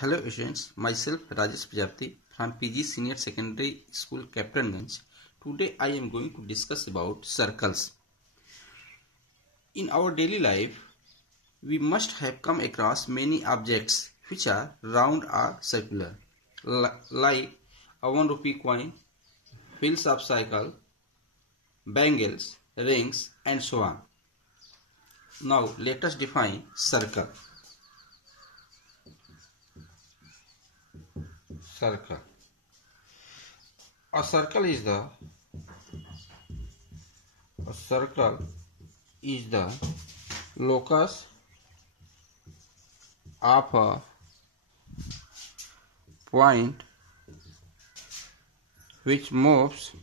Hello students, myself Rajesh Prajapati from PG Senior Secondary School, Captainganj. Today I am going to discuss about circles. In our daily life, we must have come across many objects which are round or circular, like a 1 rupee coin, wheels of cycle, bangles, rings, and so on. Now let us define circle. Circle. A circle is the locus of a point which moves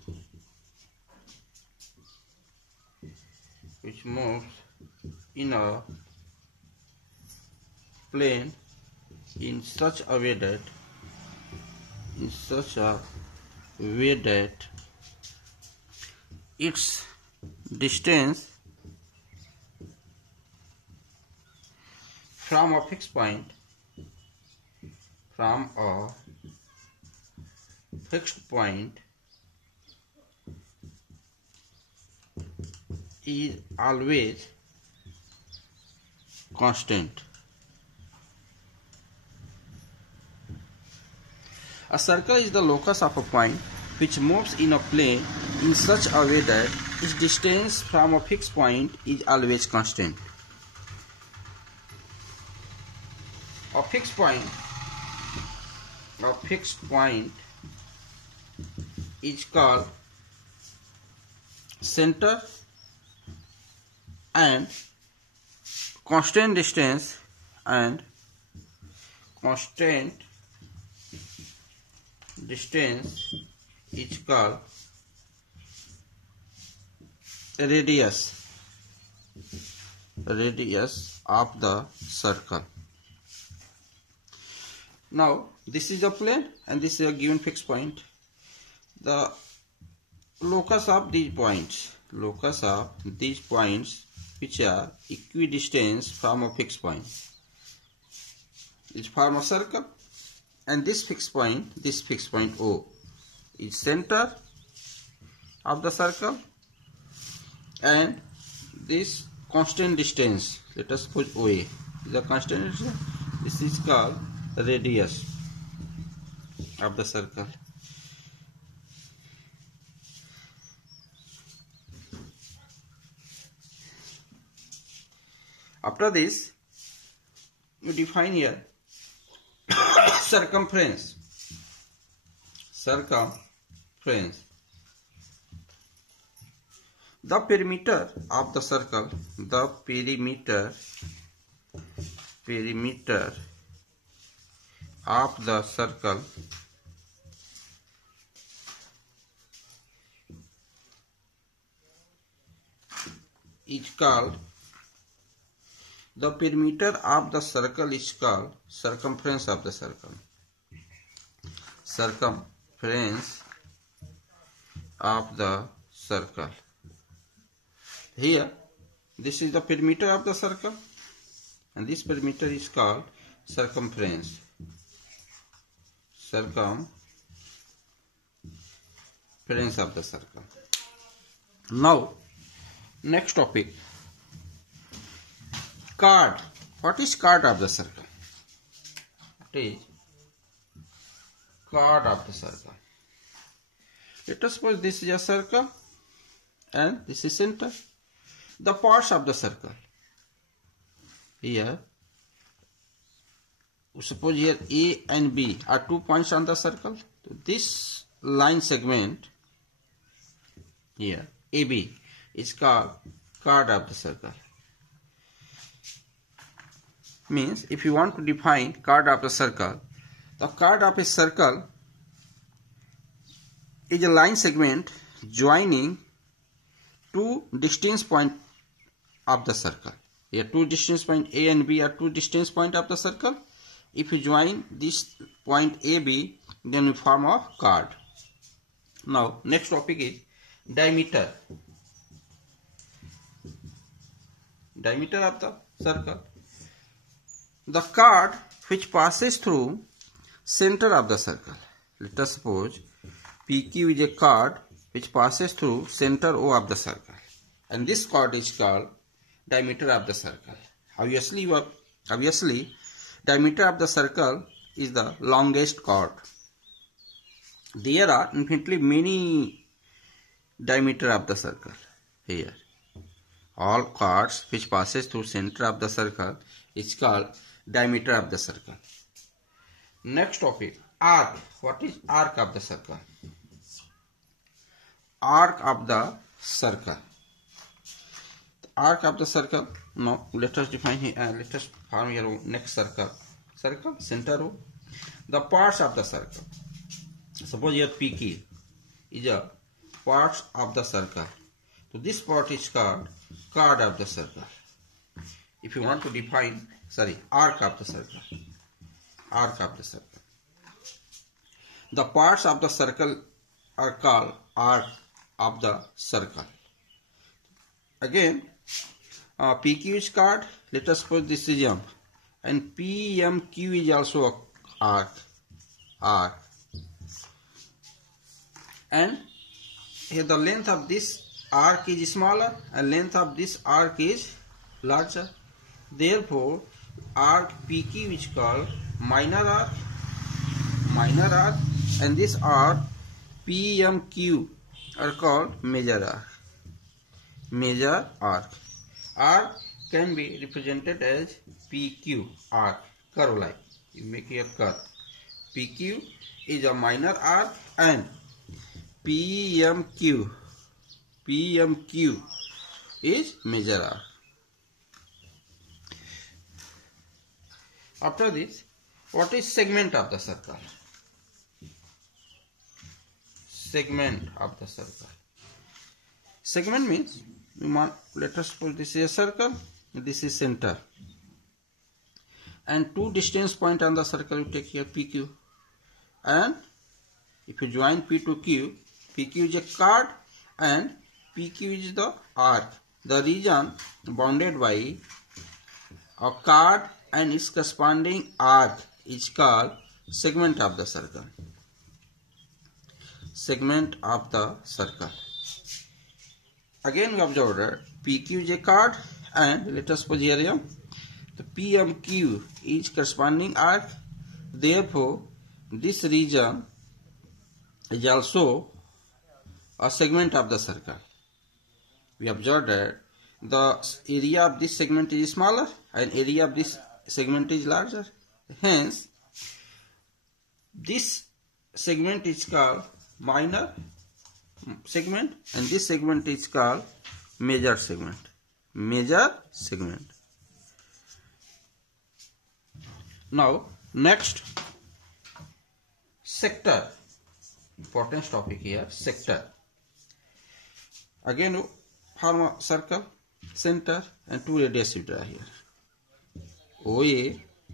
in a plane in such a way that its distance from a fixed point is always constant. A circle is the locus of a point which moves in a plane in such a way that its distance from a fixed point is always constant. A fixed point is called center, and constant distance is called radius of the circle. Now this is a plane and this is a given fixed point. The locus of these points which are equidistant from a fixed point is form a circle, and this fixed point O is center of the circle, and this constant distance, let us put OA, is a constant distance. This is called radius of the circle. After this, we define here circumference. The perimeter of the circle, of the circle is called circumference of the circle. Here, this is the perimeter of the circle, and this perimeter is called circumference. Of the circle. Now, next topic. Chord. What is chord of the circle? It is chord of the circle. Let us suppose this is a circle and this is center. The parts of the circle. Here, suppose here A and B are 2 points on the circle. So this line segment here, AB, is called chord of the circle. Means if you want to define chord of a circle, the chord of a circle is a line segment joining two distance points of the circle. Here two distance point A and B are two distance points of the circle. If you join this point AB, then we form a chord. Now next topic is diameter. Diameter of the circle. The chord which passes through center of the circle. Let us suppose PQ is a chord which passes through center O of the circle, and this chord is called diameter of the circle. Obviously, diameter of the circle is the longest chord. There are infinitely many diameter of the circle here. All chords which passes through center of the circle is called diameter of the circle. Next topic, arc. What is arc of the circle? Arc of the circle. The arc of the circle. Now let us define here. Let us form here next circle. Circle center O. The parts of the circle. Suppose here PQ is a part of the circle. So this part is called chord of the circle. If you want to define, arc of the circle. Arc of the circle. The parts of the circle are called arc of the circle. Again, PQ is chord. Let us suppose this is jump, and PMQ is also a arc. And here the length of this arc is smaller and length of this arc is larger. Therefore, arc PQ is called minor arc, and this arc PMQ are called major arc. Arc can be represented as PQ arc, curve like. You make here curve. PQ is a minor arc and PMQ is major arc. After this, what is segment of the circle? Segment of the circle. Segment means, let us suppose this is a circle, this is center, and two distance point on the circle you take here PQ, and if you join P to Q, PQ is a chord and PQ is the arc. The region bounded by a chord and its corresponding arc is called segment of the circle. Segment of the circle. Again we observe that PQ is a chord and let us suppose here the PMQ is corresponding arc. Therefore, this region is also a segment of the circle. We observe that the area of this segment is smaller and area of this segment is larger. Hence, this segment is called minor segment and this segment is called major segment. Now, next, sector. Important topic here, sector. Again, form a circle, center and two radius you draw here. OA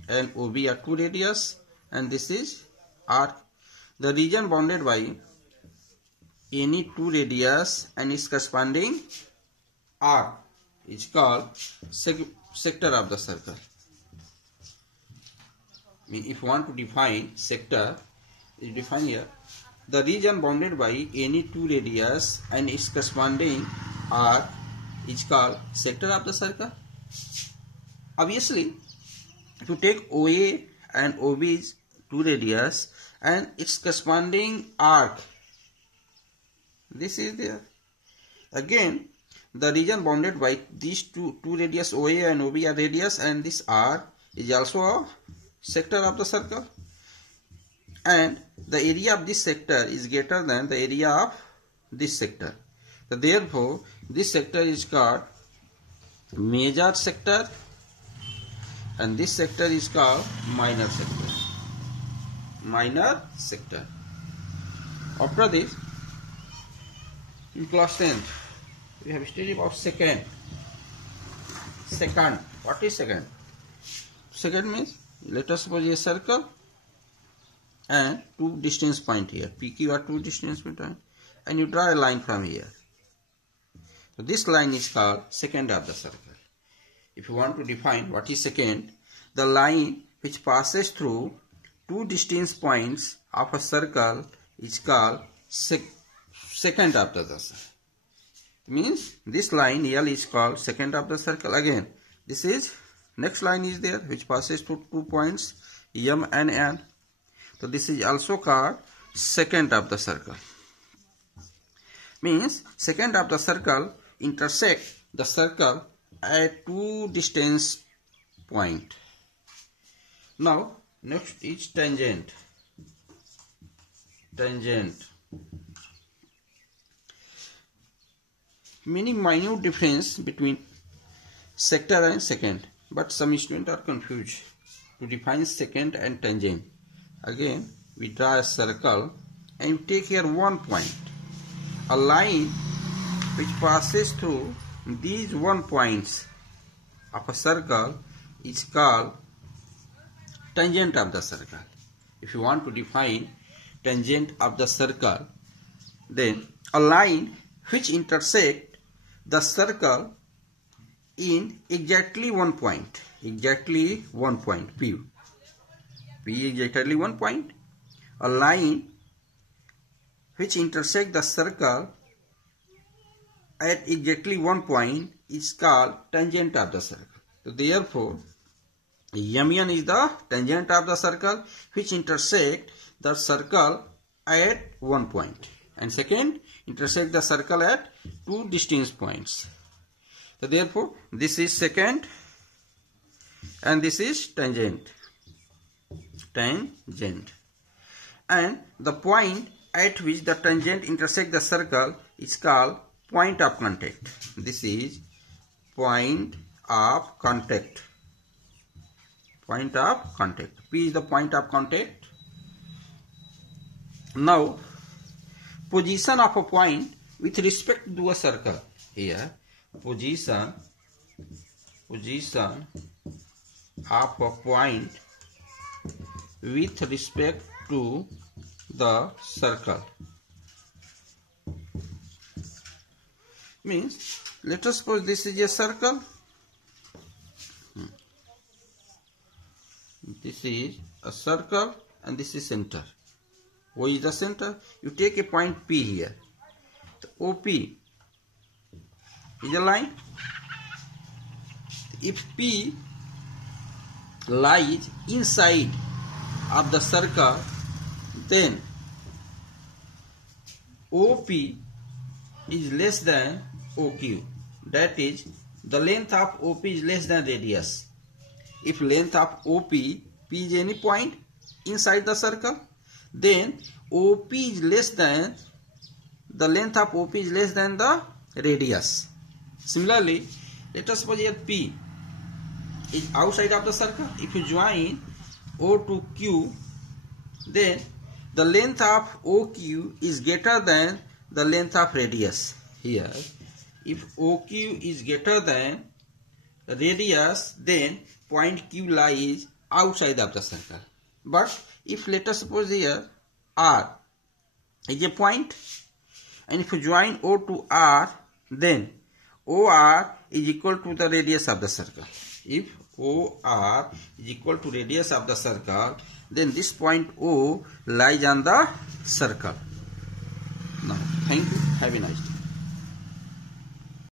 and OB are two radius and this is arc. The region bounded by any two radius and its corresponding arc is called sector of the circle. If you want to define sector, you define here the region bounded by any two radius and its corresponding arc is called sector of the circle. Obviously, if you take OA and OB is two radius and its corresponding arc, this is there. Again, the region bounded by these two radius OA and OB are radius and this arc is also a sector of the circle. And the area of this sector is greater than the area of this sector. So therefore, this sector is called major sector and this sector is called minor sector. After this, in class 10th, we have studied about second. What is second? Second means, let us suppose a circle and two distance point here. PQ are two distance point and you draw a line from here. So this line is called second of the circle. If you want to define what is second, the line which passes through two distinct points of a circle is called secant of the circle. Means this line L is called secant of the circle. Again, this is next line is there which passes through 2 points M and N. So this is also called secant of the circle. Means secant of the circle intersect the circle at two distance point. Now next is tangent. Tangent meaning minute difference between sector and secant, but some students are confused to define secant and tangent. Again, we draw a circle and we take here one point. A line which passes through these 1 points of a circle is called tangent of the circle. If you want to define tangent of the circle, then a line which intersect the circle in exactly 1 point. Exactly 1 point. P exactly 1 point. A line which intersect the circle at exactly 1 point is called tangent of the circle. So therefore, MN is the tangent of the circle which intersect the circle at 1 point, and second intersect the circle at two distinct points. So therefore, this is secant and this is tangent. Tangent. And the point at which the tangent intersect the circle is called point of contact. This is point of contact. Point of contact. P is the point of contact. Now, position of a point with respect to a circle. Here, position of a point with respect to the circle means, let us suppose this is a circle. This is a circle and this is center. O is the center. You take a point P here. The OP is a line. If P lies inside of the circle, then OP is less than OQ. That is, the length of OP is less than radius. If length of OP, P is any point inside the circle, then OP is less than, the length of OP is less than the radius. Similarly, let us suppose here P is outside of the circle. If you join O to Q, then the length of OQ is greater than the length of radius. Here, if OQ is greater than radius, then point Q lies outside of the circle. But if let us suppose here R is a point, and if you join O to R, then OR is equal to the radius of the circle. If OR is equal to radius of the circle, then this point O lies on the circle. Now, thank you. Have a nice day.